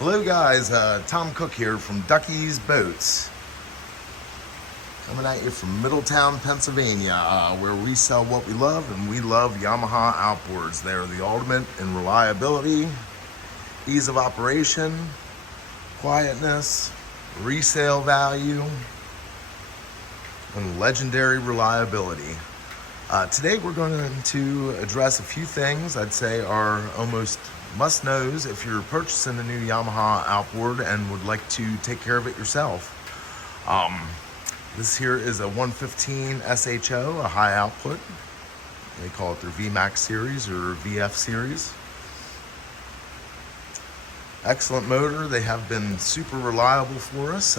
Hello guys, Tom Cook here from Ducky's Boats. Coming at you from Middletown, Pennsylvania, where we sell what we love, and we love Yamaha outboards. They're the ultimate in reliability, ease of operation, quietness, resale value, and legendary reliability. Today we're going to address a few things I'd say are almost must-knows if you're purchasing a new Yamaha outboard and would like to take care of it yourself. This here is a 115 SHO, a high output. They call it their VMAX series or VF series. Excellent motor. They have been super reliable for us.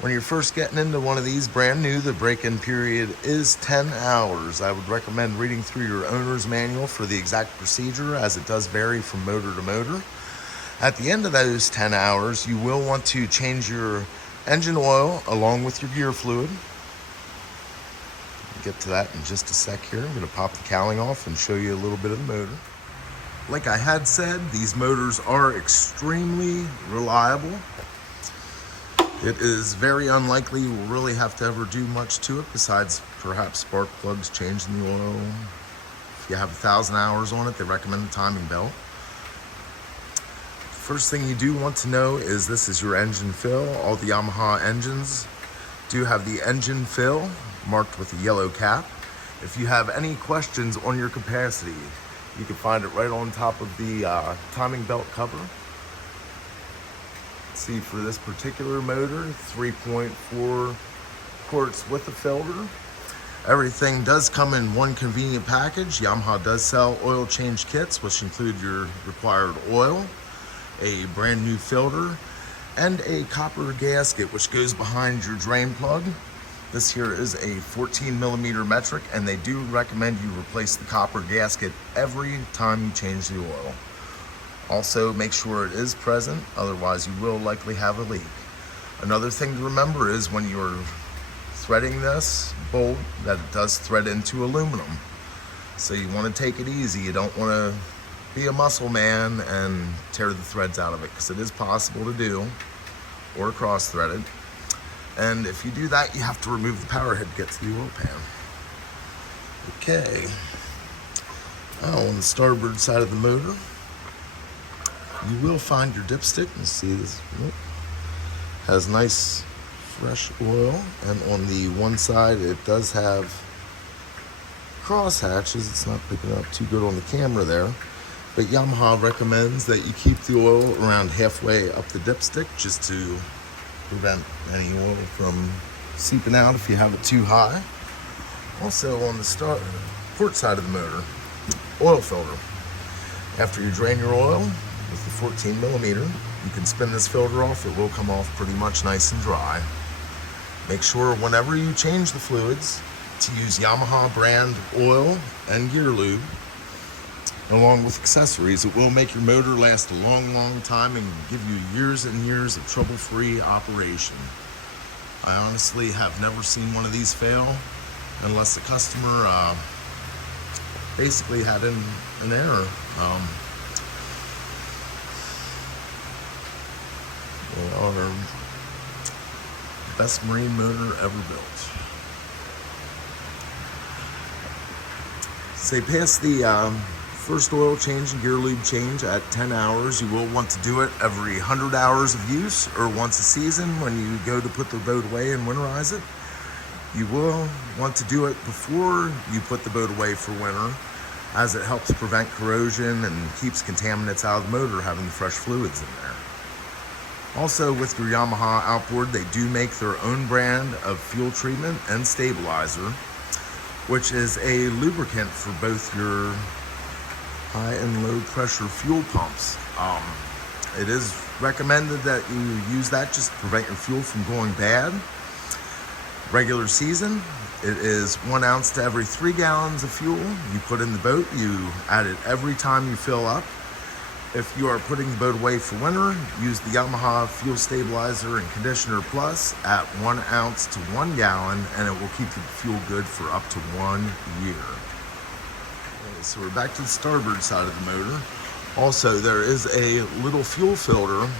When you're first getting into one of these brand new, the break-in period is 10 hours. I would recommend reading through your owner's manual for the exact procedure, as it does vary from motor to motor. At the end of those 10 hours, you will want to change your engine oil along with your gear fluid. We'll get to that in just a sec here. I'm going to pop the cowling off and show you a little bit of the motor. Like I had said, these motors are extremely reliable. It is very unlikely you will really have to ever do much to it besides perhaps spark plugs, changing the oil. If you have 1,000 hours on it, they recommend a timing belt. First thing you do want to know is this is your engine fill. All the Yamaha engines do have the engine fill marked with a yellow cap. If you have any questions on your capacity, you can find it right on top of the timing belt cover. See, for this particular motor, 3.4 quarts with a filter. Everything does come in one convenient package. Yamaha does sell oil change kits, which include your required oil, a brand new filter, and a copper gasket, which goes behind your drain plug. This here is a 14mm metric, and they do recommend you replace the copper gasket every time you change the oil. Also, make sure it is present, otherwise you will likely have a leak. Another thing to remember is when you're threading this bolt, that it does thread into aluminum. So you want to take it easy. You don't want to be a muscle man and tear the threads out of it, because it is possible to do, or cross thread it. And if you do that, you have to remove the power head to get to the oil pan. Okay, now on the starboard side of the motor, you will find your dipstick. You see this has nice fresh oil, and on the one side it does have cross hatches. It's not picking up too good on the camera there, but Yamaha recommends that you keep the oil around halfway up the dipstick just to prevent any oil from seeping out if you have it too high. Also on the port side of the motor, oil filter. After you drain your oil with the 14mm, you can spin this filter off. It will come off pretty much nice and dry. Make sure whenever you change the fluids to use Yamaha brand oil and gear lube along with accessories. It will make your motor last a long time and give you years and years of trouble-free operation. I honestly have never seen one of these fail unless the customer basically had an error. They are best marine motor ever built. Say past the first oil change and gear lube change at 10 hours, you will want to do it every 100 hours of use or once a season when you go to put the boat away and winterize it. You will want to do it before you put the boat away for winter, as it helps prevent corrosion and keeps contaminants out of the motor having the fresh fluids in there. Also, with your Yamaha outboard, they do make their own brand of fuel treatment and stabilizer, which is a lubricant for both your high and low pressure fuel pumps. It is recommended that you use that just to prevent your fuel from going bad. Regular season, it is 1 ounce to every 3 gallons of fuel you put in the boat. You add it every time you fill up. If you are putting the boat away for winter, use the Yamaha Fuel Stabilizer and Conditioner Plus at 1 ounce to 1 gallon, and it will keep the fuel good for up to 1 year. Okay, so we're back to the starboard side of the motor. Also, there is a little fuel filter,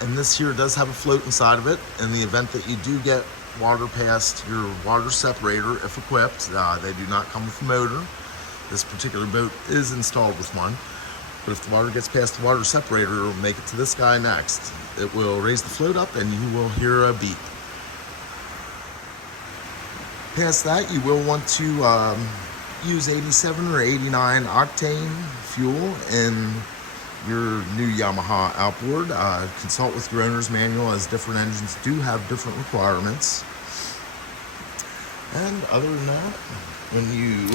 and this here does have a float inside of it. In the event that you do get water past your water separator, if equipped, they do not come with a motor. This particular boat is installed with one, but if the water gets past the water separator, it'll make it to this guy next. It will raise the float up and you will hear a beep. Past that, you will want to use 87 or 89 octane fuel in your new Yamaha Outboard. Consult with your owner's manual, as different engines do have different requirements. And other than that, when you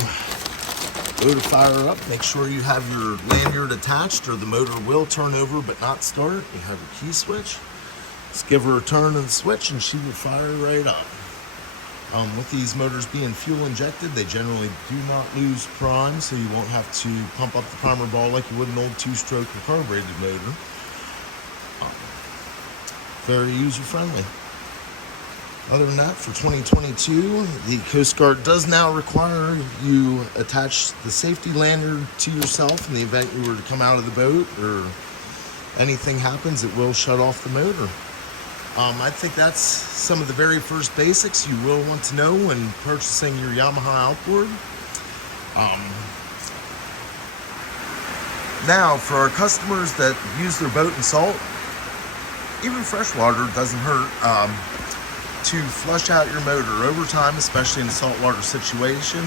go to fire up, make sure you have your lanyard attached or the motor will turn over but not start. You have your key switch. Just give her a turn of the switch and she will fire right up. With these motors being fuel injected, they generally do not lose prime, so you won't have to pump up the primer ball like you would an old two-stroke or carbureted motor. Very user-friendly. Other than that, for 2022, the Coast Guard does now require you attach the safety lanyard to yourself in the event you were to come out of the boat or anything happens, it will shut off the motor. I think that's some of the very first basics you will want to know when purchasing your Yamaha Outboard. Now, for our customers that use their boat in salt, even freshwater doesn't hurt. To flush out your motor over time, especially in a saltwater situation.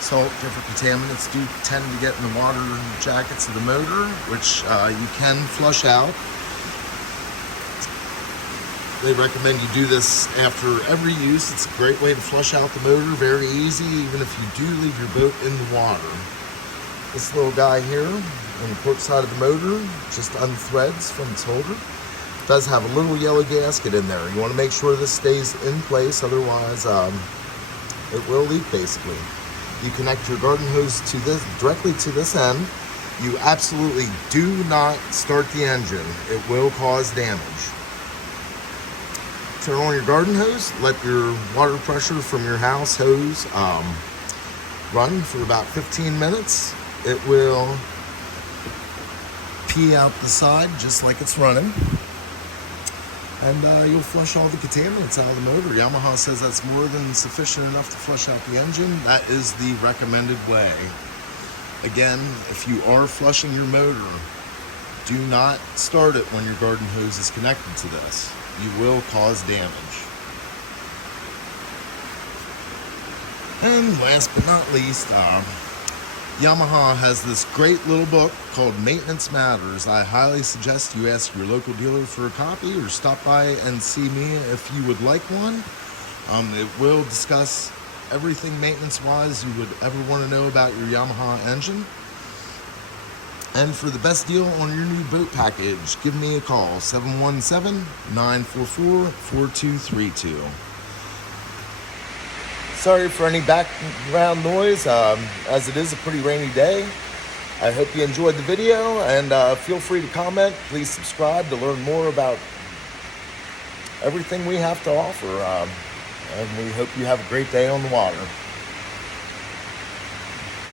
Salt, different contaminants do tend to get in the water jackets of the motor, which you can flush out. They recommend you do this after every use. It's a great way to flush out the motor, very easy, even if you do leave your boat in the water. This little guy here on the port side of the motor just unthreads from its holder. Does have a little yellow gasket in there. You want to make sure this stays in place, otherwise it will leak basically. You connect your garden hose to this directly to this end. You absolutely do not start the engine. It will cause damage. Turn on your garden hose, let your water pressure from your house hose run for about 15 minutes. It will pee out the side just like it's running. And you'll flush all the contaminants out of the motor. Yamaha says that's more than sufficient enough to flush out the engine. That is the recommended way. Again, if you are flushing your motor, do not start it when your garden hose is connected to this. You will cause damage. And last but not least, Yamaha has this great little book called Maintenance Matters. I highly suggest you ask your local dealer for a copy or stop by and see me if you would like one. It will discuss everything maintenance-wise you would ever want to know about your Yamaha engine. And for the best deal on your new boat package, give me a call, 717-944-4232. Sorry for any background noise, as it is a pretty rainy day. I hope you enjoyed the video, and feel free to comment. Please subscribe to learn more about everything we have to offer. And we hope you have a great day on the water.